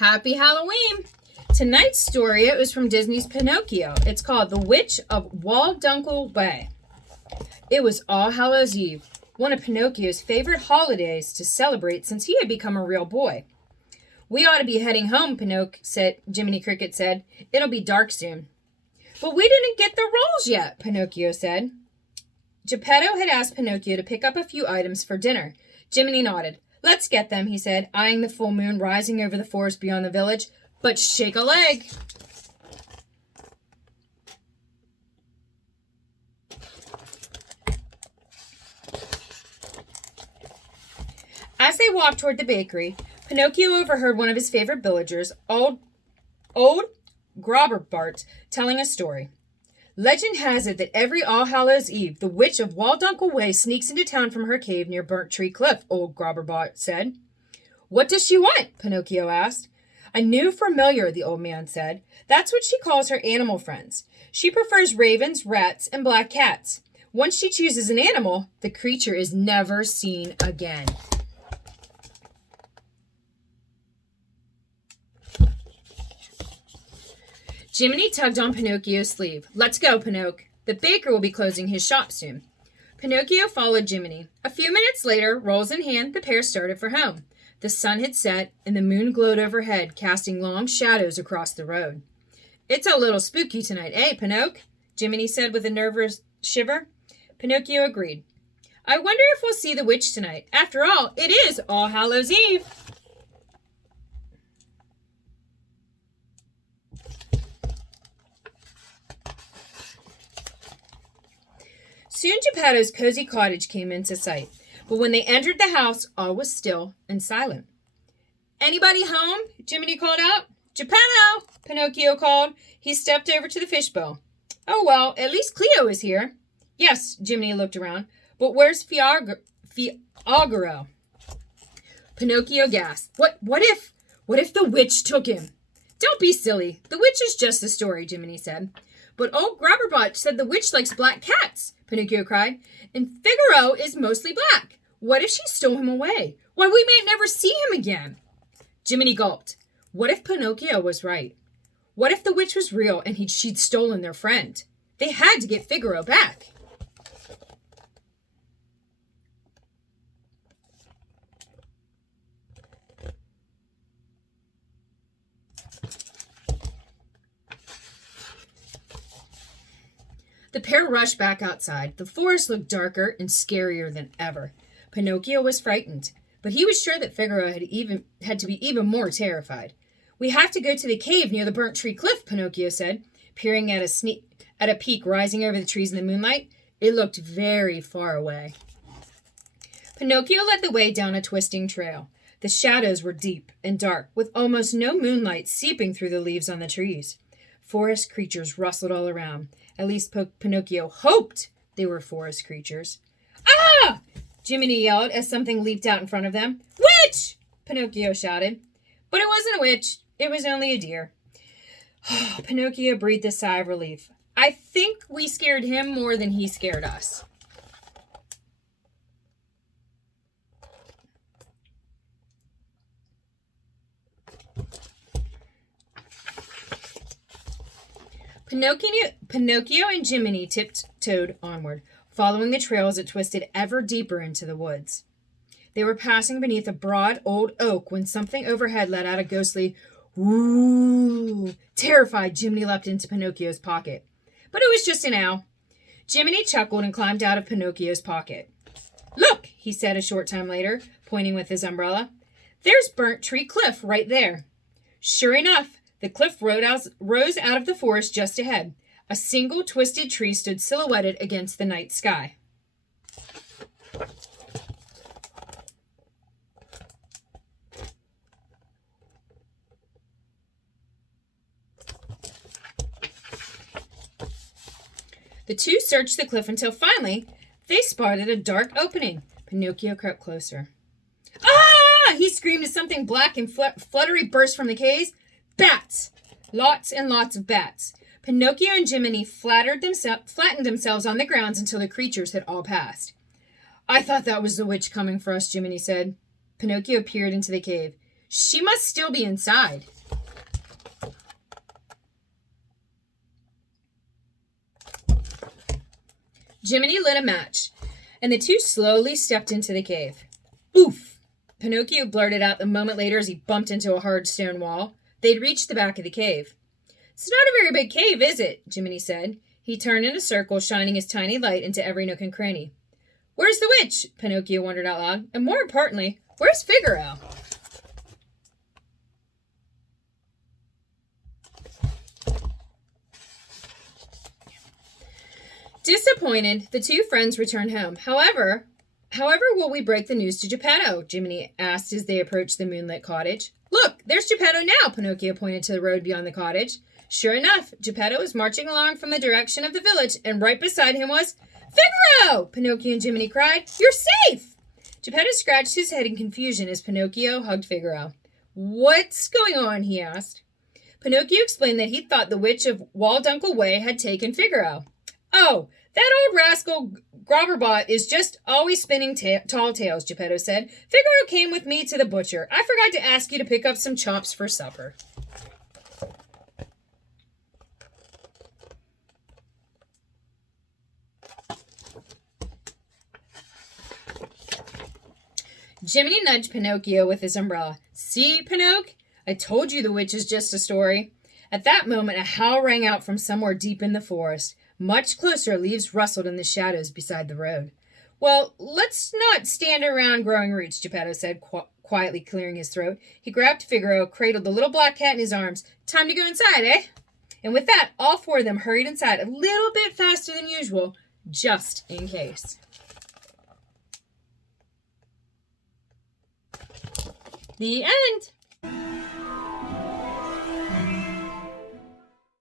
Happy Halloween! Tonight's story is from Disney's Pinocchio. It's called The Witch of Walddunkel Way. It was All Hallows Eve, one of Pinocchio's favorite holidays to celebrate since he had become a real boy. "We ought to be heading home," Jiminy Cricket said. "It'll be dark soon." "But we didn't get the rolls yet," Pinocchio said. Geppetto had asked Pinocchio to pick up a few items for dinner. Jiminy nodded. "Let's get them," he said, eyeing the full moon rising over the forest beyond the village. "But shake a leg." As they walked toward the bakery, Pinocchio overheard one of his favorite villagers, old Grobberbart, telling a story. "Legend has it that every All Hallows Eve, the witch of Walldunkel Way sneaks into town from her cave near Burnt Tree Cliff," old Grobberbart said. "What does she want?" Pinocchio asked. "A new familiar," the old man said. "That's what she calls her animal friends. She prefers ravens, rats, and black cats. Once she chooses an animal, the creature is never seen again." Jiminy tugged on Pinocchio's sleeve. "Let's go, Pinocchio. The baker will be closing his shop soon." Pinocchio followed Jiminy. A few minutes later, rolls in hand, the pair started for home. The sun had set, and the moon glowed overhead, casting long shadows across the road. "It's a little spooky tonight, eh, Pinocchio?" Jiminy said with a nervous shiver. Pinocchio agreed. "I wonder if we'll see the witch tonight. After all, it is All Hallows Eve." Soon Geppetto's cozy cottage came into sight, but when they entered the house, all was still and silent. "Anybody home?" Jiminy called out. "Geppetto!" Pinocchio called. He stepped over to the fishbowl. "Oh, well, at least Cleo is here." "Yes," Jiminy looked around, "but where's Figaro?" Pinocchio gasped. What if the witch took him?" "Don't be silly. The witch is just a story," Jiminy said. "But old Grobberbot said the witch likes black cats," Pinocchio cried. "And Figaro is mostly black. What if she stole him away? Why, we may never see him again." Jiminy gulped. What if Pinocchio was right? What if the witch was real and she'd stolen their friend? They had to get Figaro back. The pair rushed back outside. The forest looked darker and scarier than ever. Pinocchio was frightened, but he was sure that Figaro had to be even more terrified. "We have to go to the cave near the Burnt Tree Cliff," Pinocchio said, peering at a peak rising over the trees in the moonlight. It looked very far away. Pinocchio led the way down a twisting trail. The shadows were deep and dark, with almost no moonlight seeping through the leaves on the trees. Forest creatures rustled all around. At least Pinocchio hoped they were forest creatures. "Ah!" Jiminy yelled as something leaped out in front of them. "Witch!" Pinocchio shouted. But it wasn't a witch. It was only a deer. Pinocchio breathed a sigh of relief. I think we scared him more than he scared us. Pinocchio and Jiminy tiptoed onward, following the trail as it twisted ever deeper into the woods. They were passing beneath a broad old oak when something overhead let out a ghostly "Woo!" Terrified, Jiminy leapt into Pinocchio's pocket. But it was just an owl. Jiminy chuckled and climbed out of Pinocchio's pocket. "Look," he said a short time later, pointing with his umbrella. "There's Burnt Tree Cliff right there." Sure enough, the cliff rose out of the forest just ahead. A single twisted tree stood silhouetted against the night sky. The two searched the cliff until finally they spotted a dark opening. Pinocchio crept closer. "Ah!" he screamed as something black and fluttery burst from the cave. Bats! Lots and lots of bats. Pinocchio and Jiminy flattened themselves on the ground until the creatures had all passed. "I thought that was the witch coming for us," Jiminy said. Pinocchio peered into the cave. She must still be inside. Jiminy lit a match, and the two slowly stepped into the cave. Oof! Pinocchio blurted out a moment later as he bumped into a hard stone wall. They'd reached the back of the cave. It's not a very big cave, is it? Jiminy said. He turned in a circle, shining his tiny light into every nook and cranny. Where's the witch? Pinocchio wondered out loud. And more importantly, where's Figaro? Disappointed, the two friends returned home. However, will we break the news to Geppetto? Jiminy asked as they approached the moonlit cottage. Look, there's Geppetto now, Pinocchio pointed to the road beyond the cottage. Sure enough, Geppetto was marching along from the direction of the village, and right beside him was Figaro! Pinocchio and Jiminy cried. You're safe! Geppetto scratched his head in confusion as Pinocchio hugged Figaro. What's going on? He asked. Pinocchio explained that he thought the witch of Walldunkel Way had taken Figaro. Oh, that old rascal Grobberbot is just always spinning tall tales, Geppetto said. Figaro came with me to the butcher. I forgot to ask you to pick up some chops for supper. Jiminy nudged Pinocchio with his umbrella. See, Pinocchio? I told you the witch is just a story. At that moment, a howl rang out from somewhere deep in the forest. Much closer, leaves rustled in the shadows beside the road. Well, let's not stand around growing roots, Geppetto said, quietly clearing his throat. He grabbed Figaro, cradled the little black cat in his arms. Time to go inside, eh? And with that, all four of them hurried inside a little bit faster than usual, just in case. The end.